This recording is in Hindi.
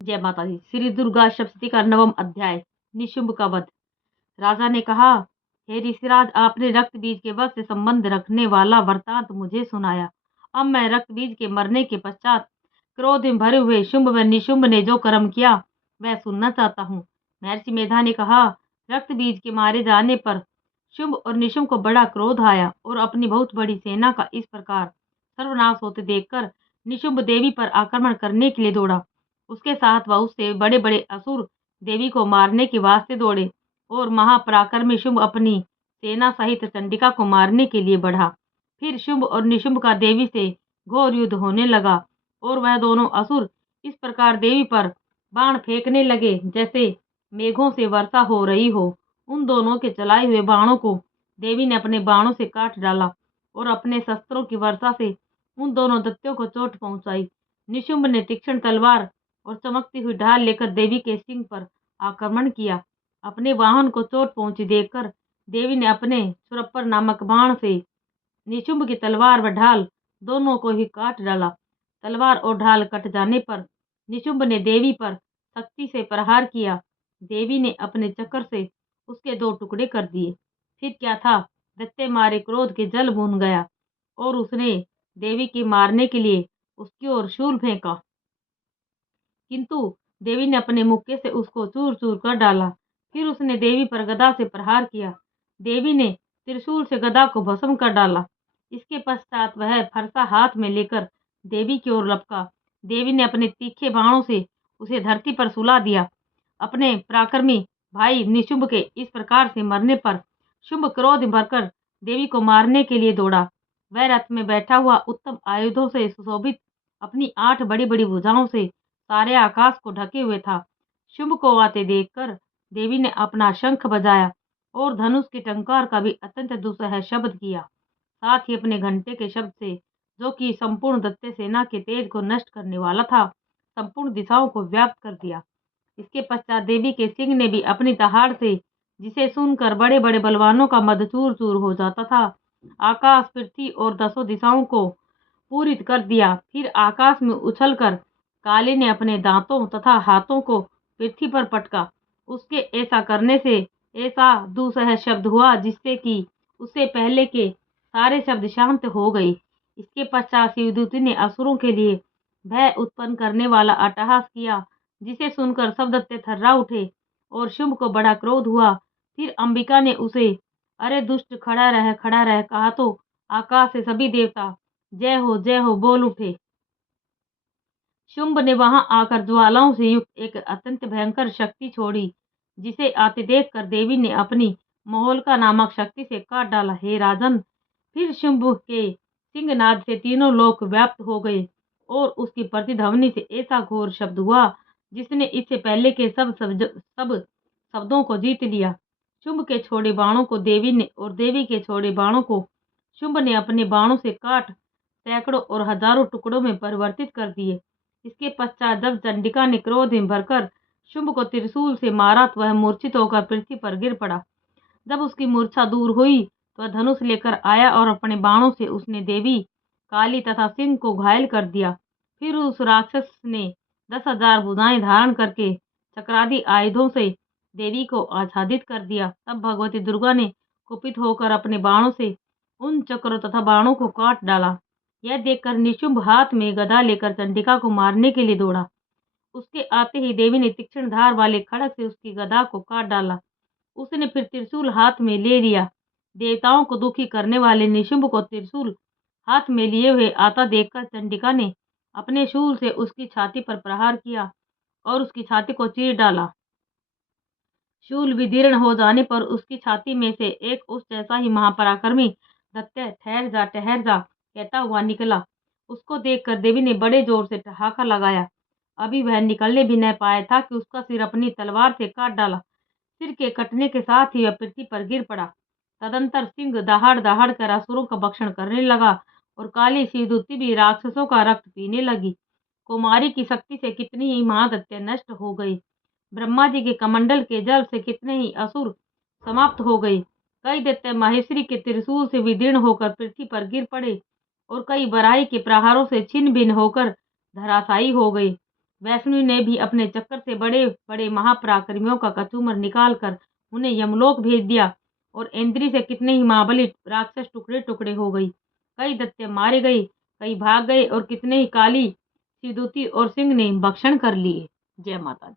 जय माता दी। श्री दुर्गा सप्तशती का 9वां अध्याय। निशुंभ का वध। राजा ने कहा, हे ऋषिराज, आपने रक्त बीज के वध से संबंध रखने वाला वृतांत मुझे सुनाया। अब मैं रक्त बीज के मरने के पश्चात क्रोध में भरे हुए शुंभ व निशुंभ ने जो कर्म किया वह सुनना चाहता हूँ। महर्षि मेधा ने कहा, रक्त बीज के मारे जाने पर शुंभ और निशुंभ को बड़ा क्रोध आया और अपनी बहुत बड़ी सेना का इस प्रकार सर्वनाश होते देखकर निशुंभ देवी पर आक्रमण करने के लिए दौड़ा। उसके साथ बहुत से बड़े बड़े असुर देवी को मारने के वास्ते दौड़े और महापराक्रमी शुंभ अपनी सेना सहित चंडिका को मारने के लिए बढ़ा। फिर शुंभ और निशुंभ का देवी से घोर युद्ध होने लगा और वह दोनों असुर इस प्रकार देवी पर बाण फेंकने लगे जैसे मेघों से वर्षा हो रही हो। उन दोनों के चलाए हुए बाणों को देवी ने अपने बाणों से काट डाला और अपने शस्त्रों की वर्षा से उन दोनों दैत्यों को चोट पहुंचाई। निशुंभ ने तीक्ष्ण तलवार और चमकती हुई ढाल लेकर देवी के सिंह पर आक्रमण किया। अपने वाहन को चोट पहुंची देखकर देवी ने अपने सुरपर नामक बाण से निशुंभ की तलवार व ढाल दोनों को ही काट डाला। तलवार और ढाल कट जाने पर निशुंभ ने देवी पर शक्ति से प्रहार किया। देवी ने अपने चक्र से उसके 2 टुकड़े कर दिए। फिर क्या था, दैत्य मारे क्रोध के जल भून गया और उसने देवी के मारने के लिए उसकी ओर शूल फेंका, किंतु देवी ने अपने मुक्के से उसको चूर चूर कर डाला। फिर उसने देवी पर गदा से प्रहार किया। देवी ने त्रिशूल से गदा को भस्म कर डाला। इसके पश्चात वह फरसा हाथ में लेकर देवी की ओर लपका। देवी ने अपने तीखे बाणों से उसे धरती पर सुला दिया। अपने पराक्रमी भाई निशुंभ के इस प्रकार से मरने पर शुंभ क्रोध में भरकर देवी को मारने के लिए दौड़ा। वह रथ में बैठा हुआ उत्तम आयुधों से सुशोभित अपनी 8 बड़ी बड़ी भुजाओं से सारे आकाश को ढके हुए था। शुंभ को आते देखकर देवी ने अपना शंख बजाया और धनुष के टंकार का भी अत्यंत दुस्सह शब्द किया। साथ ही अपने घंटे के शब्द से, जो कि संपूर्ण दैत्य सेना के तेज को नष्ट करने वाला था, संपूर्ण दिशाओं को व्याप्त कर दिया। इसके पश्चात देवी के सिंह ने भी अपनी दहाड़ से, जिसे सुनकर बड़े बड़े बलवानों का मद चूर चूर हो जाता था, आकाश, पृथ्वी और 10 दिशाओं को पूरित कर दिया। फिर आकाश में उछलकर काली ने अपने दांतों तथा हाथों को पृथ्वी पर पटका। उसके ऐसा करने से ऐसा दुस्सह शब्द हुआ जिससे कि उससे पहले के सारे शब्द शांत हो गए। इसके पश्चात शिवदूती ने असुरों के लिए भय उत्पन्न करने वाला अट्टहास किया, जिसे सुनकर सब दैत्य थर्रा उठे और शुंभ को बड़ा क्रोध हुआ। फिर अंबिका ने उसे, अरे दुष्ट, खड़ा रह कहा तो आकाश से सभी देवता जय हो बोल उठे। शुंभ ने वहां आकर ज्वालाओं से युक्त एक अत्यंत भयंकर शक्ति छोड़ी, जिसे आते देखकर देवी ने अपनी मोहलका नामक शक्ति से काट डाला। हे राजन, फिर शुंभ के सिंहनाद से तीनों लोक व्याप्त हो गए और उसकी प्रतिध्वनि से ऐसा घोर शब्द हुआ जिसने इससे पहले के सब शब्दों को जीत लिया। शुंभ के छोड़े बाणों को देवी ने और देवी के छोड़े बाणों को शुंभ ने अपने बाणों से काट सैकड़ों और हजारों टुकड़ों में परिवर्तित कर दिए। इसके पश्चात जब चंडिका ने क्रोध में भरकर शुंभ को त्रिशूल से मारा तो वह मूर्छित होकर पृथ्वी पर गिर पड़ा। जब उसकी मूर्छा दूर हुई तो वह धनुष लेकर आया और अपने बाणों से उसने देवी, काली तथा सिंह को घायल कर दिया। फिर उस राक्षस ने 10,000 भुजाएं धारण करके चक्रादि आयुधों से देवी को आच्छादित कर दिया। तब भगवती दुर्गा ने कुपित होकर अपने बाणों से उन चक्रों तथा बाणों को काट डाला। यह देखकर निशुंभ हाथ में गदा लेकर चंडिका को मारने के लिए दौड़ा। उसके आते ही देवी ने तीक्ष्ण धार वाले खड़ग से उसकी गदा को काट डाला। उसने फिर त्रिशूल हाथ में ले लिया। देवताओं को दुखी करने वाले निशुंभ को त्रिशूल हाथ में लिए हुए आता देखकर चंडिका ने अपने शूल से उसकी छाती पर प्रहार किया और उसकी छाती को चीर डाला। शूल विदीर्ण हो जाने पर उसकी छाती में से एक उस जैसा ही महापराक्रमी दैत्य ठहर जा कहता हुआ निकला। उसको देखकर देवी ने बड़े जोर से ठहाका लगाया। अभी वह निकलने भी न पाया था कि उसका सिर अपनी तलवार से काट डाला। सिर के कटने के साथ ही वह पृथ्वी पर गिर पड़ा। तदंतर सिंह दहाड़ दहाड़ कर असुरों का भक्षण करने लगा और काली शिवदूती भी राक्षसों का रक्त पीने लगी। कुमारी की शक्ति से कितनी ही महादैत्य नष्ट हो गई। ब्रह्मा जी के कमंडल के जल से कितने ही असुर समाप्त हो गए। कई दैत्य माहेश्वरी के त्रिशूल से विदीर्ण होकर पृथ्वी पर गिर पड़े और कई बराही के प्रहारों से छिन्न भिन्न होकर धराशायी हो गए। वैष्णवी ने भी अपने चक्कर से बड़े बड़े महापराक्रमियों का कचूमर निकाल कर उन्हें यमलोक भेज दिया और इंद्री से कितने ही महाबली राक्षस टुकड़े टुकड़े हो गई। कई दैत्य मारे गए, कई भाग गए और कितने ही काली सिदूती और सिंह ने भक्षण कर लिए। जय माता दी।